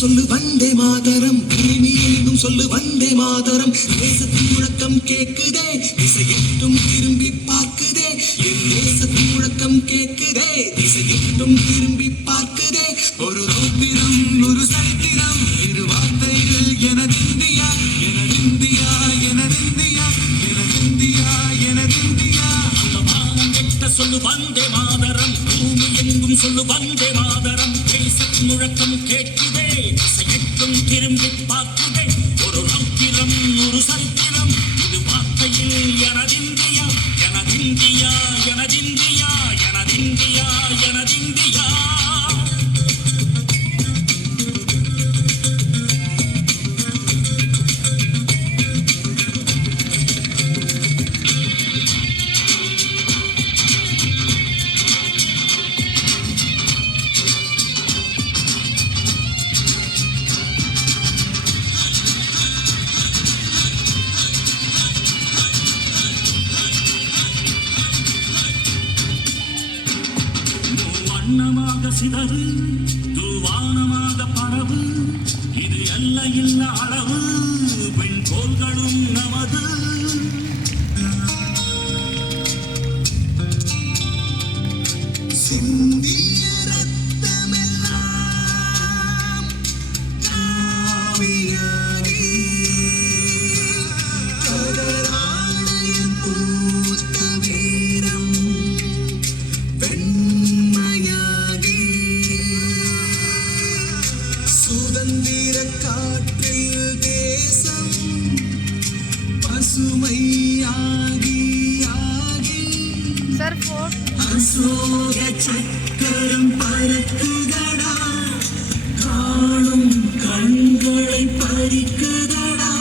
சொல்லு வந்தே மாதரம், பூமி எங்கும் சொல்லு வந்தே மாதரம். தேசத்தின் முழக்கம் கேக்குதே, திசையெட்டும் திரும்பி பார்க்குதே. என் தேசத்தின் முழக்கம் கேக்குதே, திசையெட்டும் திரும்பி பார்க்குதே. ஒரு ரௌத்திரம் ஒரு சரித்திரம், இரு வார்த்தைகள் எனதிந்தியா, எனதிந்தியா, எனதிந்தியா, எனதிந்தியா, எனதிந்தியா. அந்த வானம் எட்ட சொல்லு வந்தே மாதரம், பூமி எங்கும் சொல்லு வந்தே மாதரம். தேசத்தின் முழக்கம் கேட்குதே, திசையெட்டும் திரும்பி பார்க்குதே. ஒரு ரௌத்திரம் ஒரு சரித்திரம், இது வார்த்தையில் எனதிந்தியா, எனதிந்தியா, எனதிந்தியா, எனதிந்தியா, எனதிந்தியா. வண்ணமாக சிதறு, தூவானமாக பரவு, இது அல்ல இல்ல அளவு, பெண்கோள்களும் நமது. சிந்திய ரத்தமெல்லாம் காவியாகி, கதராடையில் பூத்த வீரம் சுதந்திர காற்றில் தேசம் பசுமையாகி ஆகி, அசோக சக்கரம் பறக்குதடா.